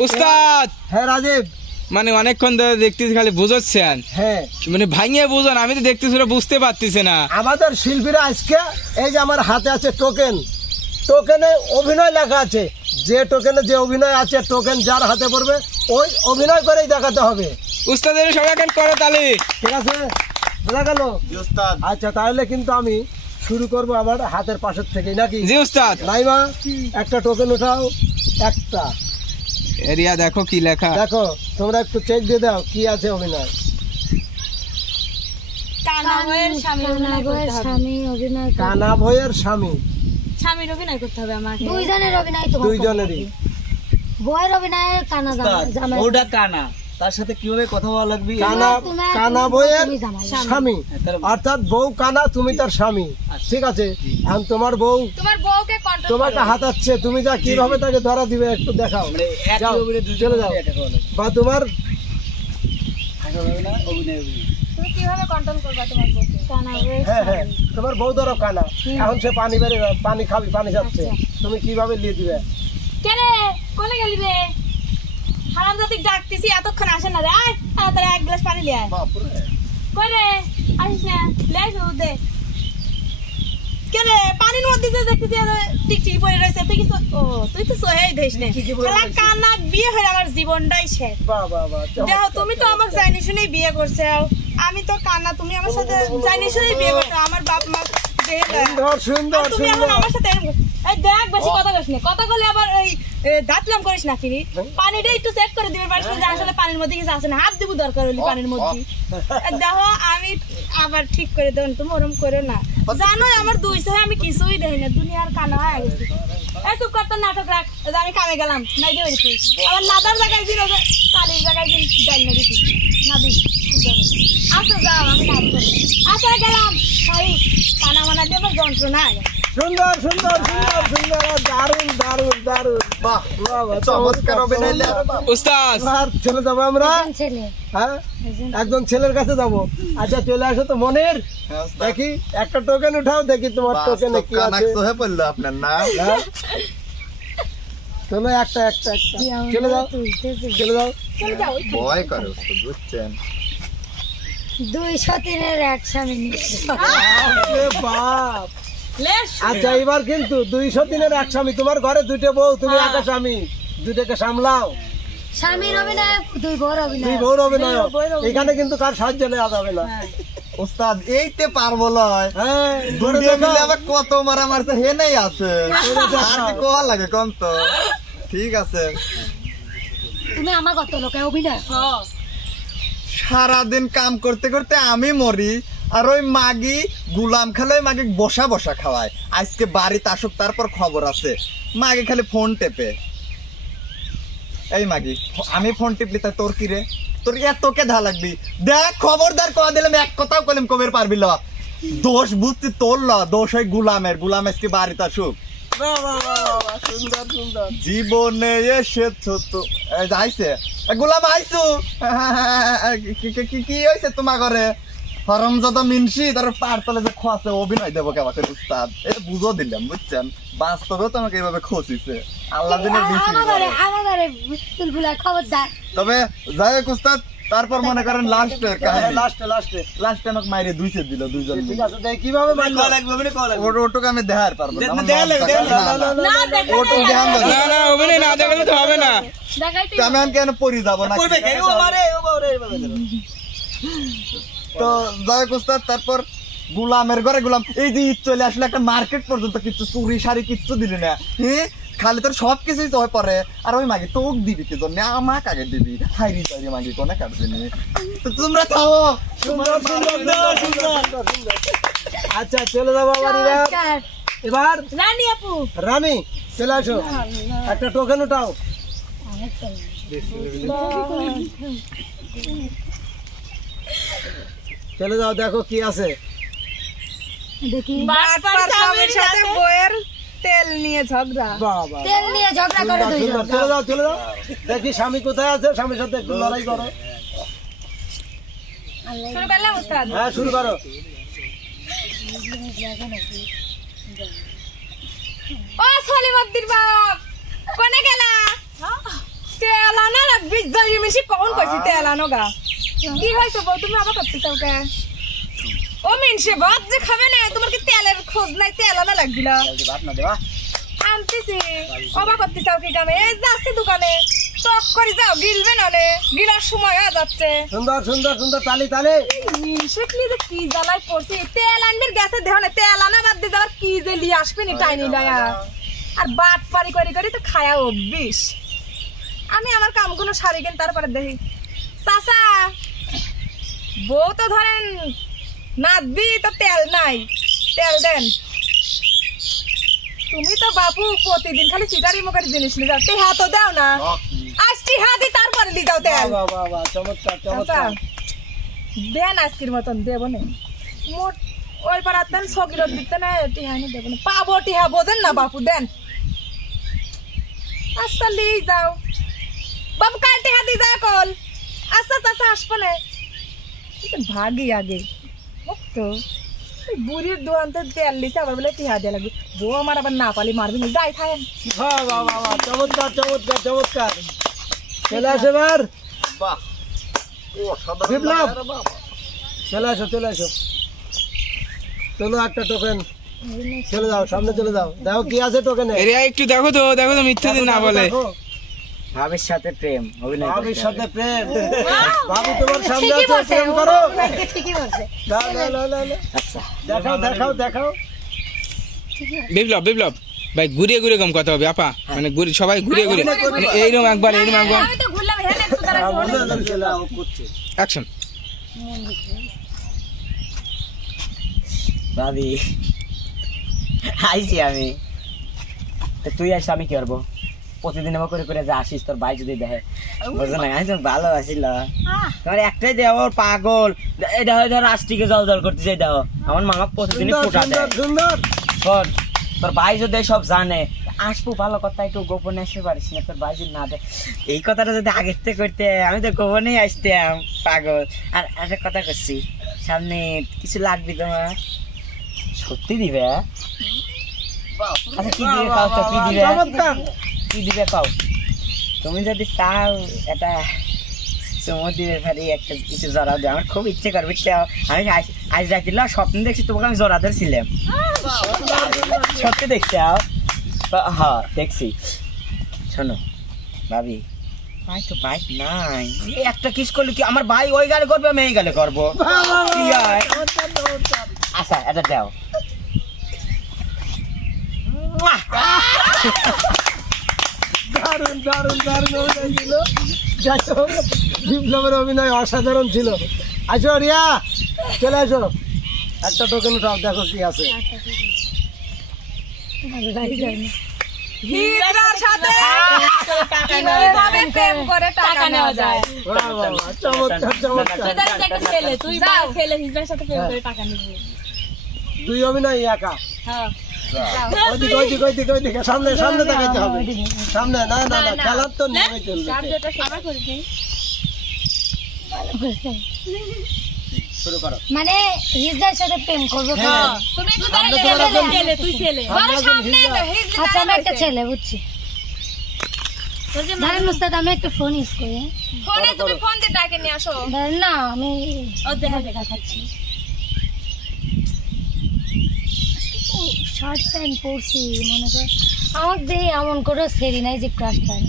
উস্তাদ! হ্যাঁ রাজীব। মানে অনেকক্ষণ ধরে দেখতেছি খালি বুঝাচ্ছেন। হ্যাঁ। মানে ভাঙিয়ে বুঝান আমি তো দেখতেছি ওরা বুঝতে পারতেছি না। আমাদের শিল্পীরা আজকে এই যে আমার হাতে আছে টোকেন টোকেনে অভিনয় লেখা আছে। যে টোকেনে যে অভিনয় আছে টোকেন যার হাতে পড়বে ওই অভিনয় করেই দেখাতে হবে। উস্তাদের সবাই এখন করো তালি। ঠিক আছে? বোঝা গেল? আচ্ছা তাহলে কিন্তু আমি শুরু করব আমার হাতের পাশের থেকে নাকি? জি উস্তাদ। নাইমা একটা টোকেন উঠাও একটা। এরিয়া দেখো কি লেখা। দেখো তোমরা একটু চেক দিয়ে দাও কি আছে অভিনয়। কানা বইয়ের স্বামী স্বামীর অভিনয় করতে হবে আমাকে। দুইজনের অভিনয় তো দুইজনেরই। বইয়ের অভিনয় কানা জামাই ওটা কানা। তার সাথে কীভাবে কথা বলা লাগবে? কানা কানা বইয়ের। স্বামী। তার- অর্থাৎ বউ কানা তুমি তার স্বামী। ঠিক আছে? এখন তোমার বউ তোমার বউকে কন্ট্রোল তোমাকে হাতাচ্ছে তুমি যা কীভাবে তাকে ধরা দিবে একটু দেখাও। মানে চলে যাও। বা তোমার থাকা যাবে না, অভিনয় অভিনয়। তুমি কীভাবে তোমার বউকে? কানা বইয়ের হ্যাঁ হ্যাঁ। তোমার বউ ধরো কানা। এখন সে পানি বেড়ে পানি খাবি পানি যাচ্ছে তুমি কীভাবে নিয়ে দিবে? গেলি ডাকতেছি এতক্ষণ আসে না। রে আয় তাড়াতাড়ি এক গ্লাস পানি লিয়ে আয়। কই রে আসিস না। দে। কে রে পানির মধ্যে যে দেখতেছি টিকটিকি পড়ে রয়েছে তুই ও তুই তো সোহেই দেশ নে। কান্না বিয়ে হয়ে আমার জীবনটাই শেষ। দেখো তুমি তো আমাকে জানি শুনেই বিয়ে করছে আমি তো কান্না তুমি আমার সাথে জানি শুনেই বিয়ে করছ আমার বাপ মা সুন্দর সুন্দর তুমি এখন আমার সাথে এই দেখ বেশি কথা কইস না। কথা বলে আবার ওই দাঁতলাম করিস না কিনি পানিটা একটু চেক করে দিবে পারিস যে আসলে পানির মধ্যে কিছু আছে না হাত দিব দরকার হলে পানির মধ্যে। দেখো আমি আবার ঠিক করে দেবেন তুমি ওরম করো না। জানো আমার দুই সহে আমি কিছুই দেই না দুনিয়ার কানা হয়ে গেছে। এই চুপ কর তোর নাটক রাখ। আমি কামে গেলাম নাই দিয়ে তুই আবার নাদার জায়গায় দিন ওকে কালির জায়গায় দিন ডাল না দিতি না দিস আসো যাও আমি নাচ করি আসো গেলাম। ভাই কানা মানা দিয়ে আমার যন্ত্রণা সুন্দর সুন্দর সুন্দর সুন্দর দারুণ দারুণ দারুণ। বাহ বাহ বাহ, চমৎকার অভিনয় উস্তাদ। চলে যাব আমরা? একজন হ্যাঁ? একজন ছেলের কাছে যাব। আচ্ছা চলে আসো তো মনের। দেখি একটা টোকেন উঠাও দেখি তোমার টোকেনে কি আছে। আপনার না হ্যাঁ? চলো একটা একটা একটা। চলে যাও। চলে যাও। ভয় করে বুঝছেন? তিনের এক স্বামী বাপ। আচ্ছা এবার কিন্তু দুইশো দিনের এক স্বামী। তোমার ঘরে দুইটা বউ তুমি হ্যাঁ। একা স্বামী। দুইটাকে সামলাও। স্বামীর অভিনয় দুই বড় দুই বউর অভিনয়। এখানে কিন্তু কার সাহায্য নেওয়া যাবে না? ওস্তাদ এইতে পারব লয় হ্যাঁ আবার কত মারা মারছে হে নাই আছে আর কি কোয়া লাগে কম তো? ঠিক আছে। তুমি আমার কত লোকে অভিনয়? সারাদিন কাম করতে করতে আমি মরি। আর ওই মাগি গুলাম খালে ওই মাগি বসা বসা খাওয়ায়। আজকে বাড়িতে আসুক, তারপর খবর আছে। মাগি খালি ফোন টেপে। এই মাগি, আমি ফোন টিপলি, তা তোর কি রে? তোর তোকে ধা লাগবি? দেখ, খবরদার কয়া দিলাম, এক কথাও কলিম কবের পারবি ল। দোষ বুঝতে তোর ল, দোষ ওই গুলামের। গুলাম আজকে বাড়িতে আসুক। জীবনে এসেছ তো। এই যে আইছে। গোলাম কি- কি- কি- কি হয়েছে তোমার ঘরে? হরম যত মিনসি তার পার তলে যে খোয়াছে অভিনয় দেবো কেবাকে উস্তাদ এটা বুঝো দিলাম বুঝছেন বাস্তবে তোমাকে এইভাবে খোঁচিছে আল্লাহ দিনে দিছি আমার ঘরে আমার ঘরে তুলবুলা খবরদার তবে যাই হোক উস্তাদ তারপর মনে করেন লাস্টের কাহিনী লাস্টে লাস্টে লাস্টে আমাকে মাইরে দুইছে দিল দুইজন ঠিক। আছে দেখ কীভাবে? কল লাগবে, কল লাগবে। ওটা- ওটুকু আমি দেখার পারব না মন না। না, না। না দেখান না না অভিনয় না দেখালে তো হবে না দেখাইতে আমি কেন পরি যাব না করবে? ও এভাবে দেবে। তো যাই হোক উস্তাদ, তারপর গুলামের ঘরে গুলাম। এই যে ঈদ চলে আসলে একটা মার্কেট পর্যন্ত কিছু চুরি শাড়ি কিচ্ছু দিলি না। হ্যাঁ খালি তোর সব কিছুই তো পরে। আর ওই মাগি তোক দিবি কি জন্য? আমাকে আগে দিবি। হাইরি চাইরি মাগি কোনে কাটবি নি? তো তোমরা থাও আচ্ছা চলে যাব আবার এবার। রানী আপু। রানী চলে আসো। একটা টোকেন উঠাও। চলে যাও দেখো কি আছে। দেখি। স্বামীর সাথে বইয়ের তেল নিয়ে ঝগড়া। তেল নিয়ে ঝগড়া করে দুইজন চলে যাও চলে যাও দেখি স্বামী কোথায় আছে স্বামীর সাথে একটু লড়াই করো। শুরু করলাম উস্তাদ। হ্যাঁ শুরু করো। ও সলিমদ্দির বাপ কোনে গেলা? তেল বিজয় মিশি কইছি তেল আনো গা? কি হয়েছে বউ? তুমি আবার করতে চাও কে? ও মিনসে ভাত যে খাবে না তোমার কি তেলের খোঁজ নাই? তেল আনা লাগছিল ভাত না দেবা? আনতেছি। অবাক করতে চাও কি কামে? এই যাচ্ছে দোকানে। টক করে যাও গিলবে না নে গিলার সময় হয়ে যাচ্ছে। সুন্দর সুন্দর সুন্দর তালি তালি। মিনসেকলি যে কি জ্বালায় পড়ছি। তেল আনবির গ্যাসে দেহ না তেল আনা বাদ দিয়ে যাবার কি যে লিয়ে আসবি নি টাইনি লায়া। আর বাট পারি করি করি তো খায়া অভ্যিস। আমি আমার কামগুলো সারি কেন তারপরে দেখি। চাচা বউ তো ধরেন নাদবি তো তেল নাই। তেল দেন। তুমি তো বাপু প্রতিদিন খালি চিকারি মুখারি জিনিস নিয়ে যাও। টেহা তো দাও না। আজ টিহা দি তারপরে দিয়ে দাও তেল। আচ্ছা। দেন আজকের মতন দেবো না। মোট ওই পাড়ার দেন সগির দিতে না টিহানি দেবো না। পাবো টিহা বোঝেন না বাপু দেন। আচ্ছা লিয়ে যাও। বাবু কাল টিহা দিয়ে যাও কল। আচ্ছা আচ্ছা আসব না। ভাগি আগে। তো বুড়ির দোকানতে তেল লিছে আবার বলে টিহা দিয়ে লাগবে। বউ আমার আবার না পালি মারবি না যাই বাহ চমৎকার চমৎকার চমৎকার। চলে আসো এবার। বিপ্লব। চলে আসো চলে আসো। চলো একটা টোকেন চলে যাও সামনে চলে যাও। দেখো কি আছে টোকেনে একটু দেখো তো দেখো তো মিথ্যা দিন না বলে। ভাবির সাথে প্রেম অভিনয় ভাবির সাথে প্রেম। বাবু তোমার সামনে আছে প্রেম করো। ঠিকই বলছে। না, না, না, না, না। আচ্ছা। দেখাও দেখাও দেখাও। বিপ্লব বিপ্লব। ভাই ঘুরিয়ে ঘুরিয়ে কম কথা হবে আপা। মানে ঘুরে সবাই ঘুরিয়ে ঘুরে মানে এইরকম একবার এইরকম একবার। হ্যাঁ হ্যাঁ। অ্যাকশন ভাবি আইছি আমি। তো তুই আসি আমি কি করব? প্রতিদিন এবার করে করে যে আসিস তোর ভাই যদি দেখে। বুঝো না? আমি তো ভালো আসিল তোমার একটাই দেহ ওর পাগল। এটা হয়তো রাষ্ট্রীকে জল জল করতে চাই দেহ। আমার মামা প্রতিদিনই সুন্দর ফোটা দেয়। শোন তোর ভাই যদি সব জানে আসব ভালো কথা একটু গোপনে আসতে পারিস না তোর ভাই যদি না দেয়। এই কথাটা যদি আগের থেকে করতে আমি তো গোপনেই আসতাম পাগল। আর একটা কথা করছি সামনে কিছু লাগবে তোমার? সত্যি দিবে হ্যাঁ? আচ্ছা কি দিবে কি দিবে? কি দিবে কাও? তুমি যদি চাও, এটা দিবে ভারি, একটা কিছু জড়া দেবে। আমার খুব ইচ্ছে করবে আমি আজ- রাত্রি স্বপ্ন দেখছি, তোমাকে আমি জড়া ধরছিলাম। সত্যি দেখছি হ্যাঁ দেখছি। শোনো, ভাবি। ভাই তো বাইক নাই। একটা কিস করলে কি আমার ভাই ওই গালে করবে, আমি এই গালে করব? আচ্ছা এটা দাও! দারুণ দারুণ দারুণ অভিনয় ছিল। যাই হোক, বিপ্লবের অভিনয় অসাধারণ ছিল। আসো রিয়া চলে আসো। একটা টোকেন উঠাও দেখো কি আছে। দুই অভিনয় একা। হ্যাঁ। ওইদিকে ওইদিকে ওইদিকে ওইদিকে সামনে সামনে দেখাইতে হবে সামনে না না না খেলার তো নিয়মে চলবে মানে হিজদার সাথে প্রেম করব হ্যাঁ। তুমি একটু ছেলে, তুই ছেলে। সামনে আচ্ছা আমি একটা ছেলে বুঝছি। উস্তাদ আমি একটা ফোন ইউজ করি হ্যাঁ? ফোনে তুমি ফোন দিয়ে ডাকে নিয়ে আসো। না আমি দেখা দেখা। দেখাচ্ছি। শার্ট প্যান্ট পরছি মনে কর। আমার দেহে এমন করে সেরি নাই যে ক্রাশ খায়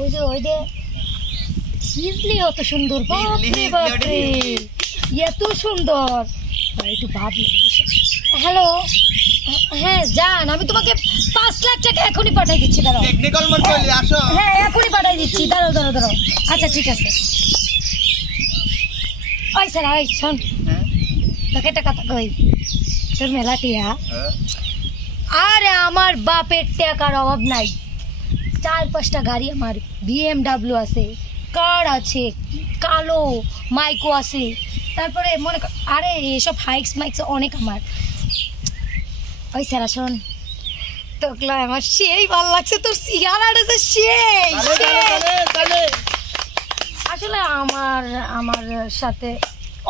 ওই যে ওই যে অত সুন্দর বাপরে হিজলি, এত সুন্দর। একটু ভাবি হ্যালো? হ্যাঁ যান আমি তোমাকে পাঁচ লাখ টাকা এখনই পাঠিয়ে দিচ্ছি দাঁড়াও। হ্যাঁ এখনই পাঠিয়ে দিচ্ছি দাঁড়াও দাঁড়াও দাঁড়াও। আচ্ছা ঠিক আছে। ওই স্যার ওই শোন। হ্যাঁ? তোকে একটা কথা কই? তোর মেলা হ্যাঁ? আরে আমার বাপের টাকার অভাব নাই। চার পাঁচটা গাড়ি আমার বিএমডাব্লিউ আছে কার আছে কালো মাইকো আছে। তারপরে মনে আরে এসব হাইক্স মাইক্স অনেক আমার। ওই স্যারা শোন। তোকলা আমার সেই ভালো লাগছে তোর সিগারাটা সেই সেই। আসলে আমার আমার সাথে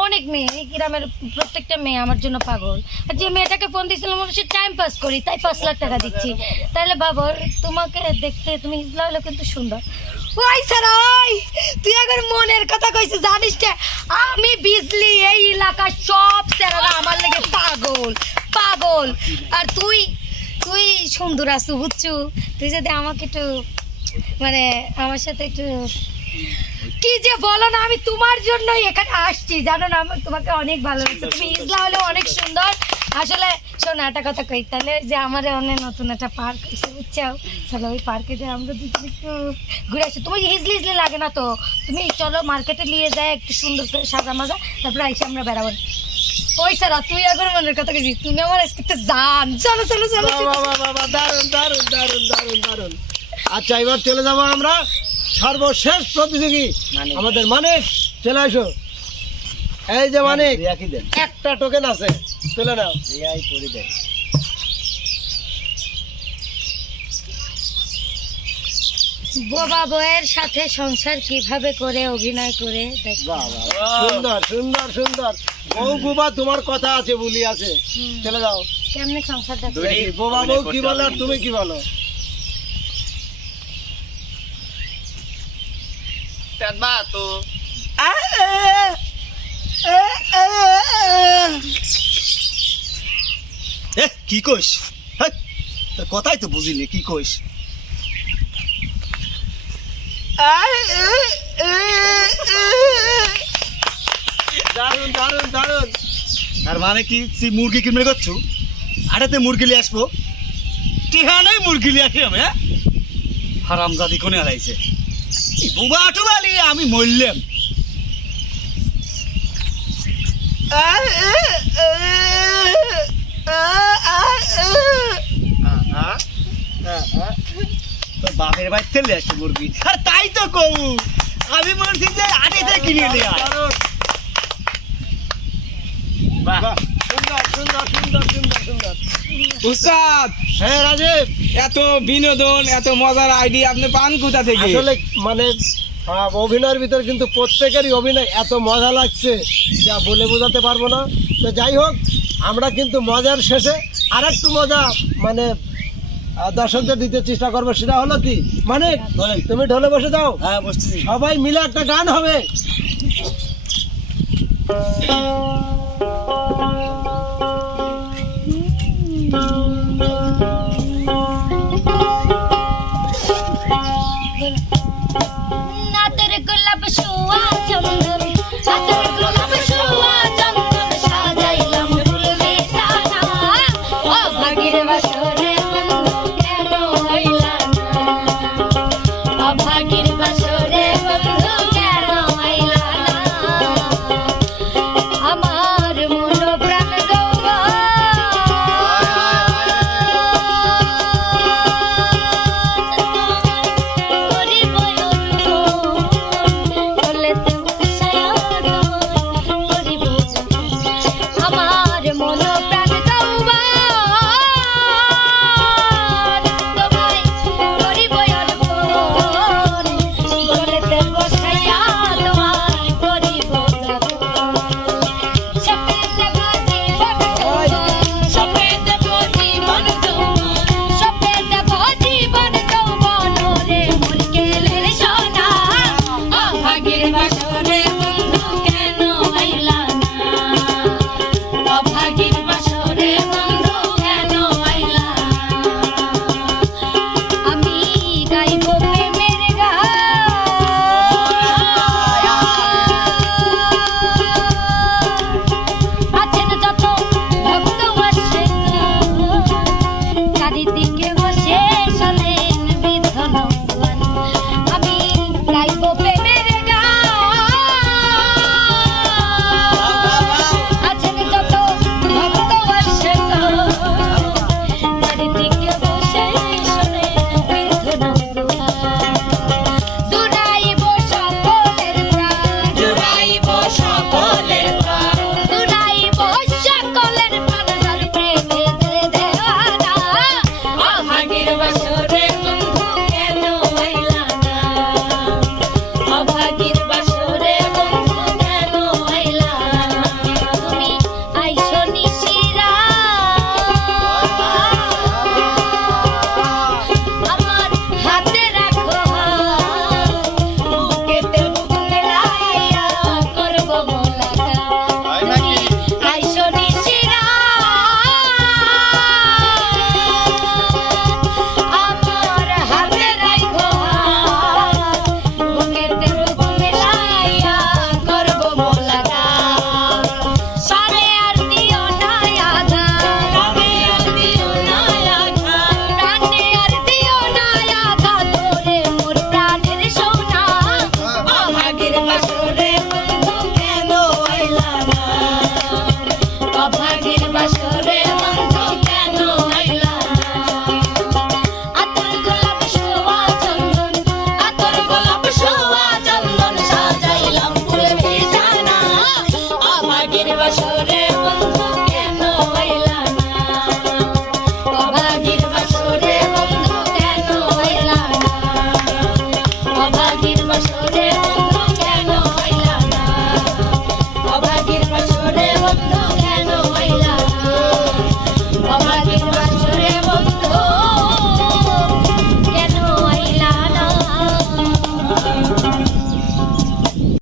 অনেক মেয়ে, এই গ্রামের প্রত্যেকটা মেয়ে আমার জন্য পাগল। আর যে মেয়েটাকে ফোন দিয়েছিলাম সে টাইম পাস করি, তাই পাঁচ লাখ টাকা দিচ্ছি। তাহলে বাবর, তোমাকে দেখতে তুমি ইসলা হলে কিন্তু সুন্দর। ওই স্যার, ওই! তুই একবার মনের কথা কইছিস, জানিস না আমি বিজলি, এই এলাকার সব স্যারেরা আমার লেগে পাগল পাগল। আর তুই তুই সুন্দর আছু, বুঝছু? তুই যদি আমাকে একটু মানে আমার সাথে একটু কি যে বলো না আমি তোমার জন্যই এখানে আসছি। জানো না আমার তোমাকে অনেক ভালো লাগছে তুমি ইসলা হলে অনেক সুন্দর। আসলে শোনো একটা কথা কই তাহলে যে আমার অনেক নতুন একটা পার্ক এসে বুঝছ? চলো ওই পার্কে যে আমরা দুজন একটু ঘুরে আসি। তুমি হিজলি হিজলি লাগে না তো? তুমি চলো মার্কেটে নিয়ে যায় একটু সুন্দর করে সাজা মাজা তারপরে এসে আমরা বেড়াবো। ওই স্যার তুই একবার মনের কথা কেছি তুমি আমার আজকে একটা জান। চলো চলো চলো চলো। বাবা বাবা দারুণ দারুণ দারুণ দারুণ দারুণ আচ্ছা এবার চলে যাব আমরা সর্বশেষ প্রতিযোগী। আমাদের মানিক চলে আসো। এই যে মানিক একটা টোকেন আছে তুলে নাও। রিয়াই করে দেন বোবা বউয়ের সাথে সংসার কীভাবে করে অভিনয় করে। সুন্দর সুন্দর সুন্দর। বউ বুবা তোমার কথা আছে বলি আছে। চলে যাও। কেমনে সংসারটা বোবা বউ কি বলো আর তুমি কি বলো? এ কি কইস? হ্যাঁ কথাই তো বুঝিনি, কি কইস? দারুণ দারুণ দারুণ তার মানে কি, তুই মুরগি কিনবে করছু? আরে তুই মুরগি লিয়ে আসব? টিহা মুরগি লিয়ে আসি আমি হ্যাঁ? হারাম জাদি কোনে হারাইছে? আমি মরলাম বাপের বাড়িতে লিয়ে আসছে মুরগি আর তাই তো কৌ আমি বলছি যে আগে কিনে আয়। দারুণ বাহ বাহ, সুন্দর সুন্দর সুন্দর সুন্দর সুন্দর উস্তাদ! হ্যাঁ রাজীব। এত বিনোদন এত মজার আইডিয়া আপনি পান কোথা থেকে? আসলে মানে অভিনয়ের ভিতর কিন্তু প্রত্যেকেরই অভিনয় এত মজা লাগছে যা বলে বোঝাতে পারব না। তো যাই হোক আমরা কিন্তু মজার শেষে আর একটু মজা মানে আহ, দর্শকদের দিতে চেষ্টা করব সেটা হলো কি? মানে তুমি ঢলে বসে যাও। হ্যাঁ সবাই মিলে একটা গান হবে। Not that a good love.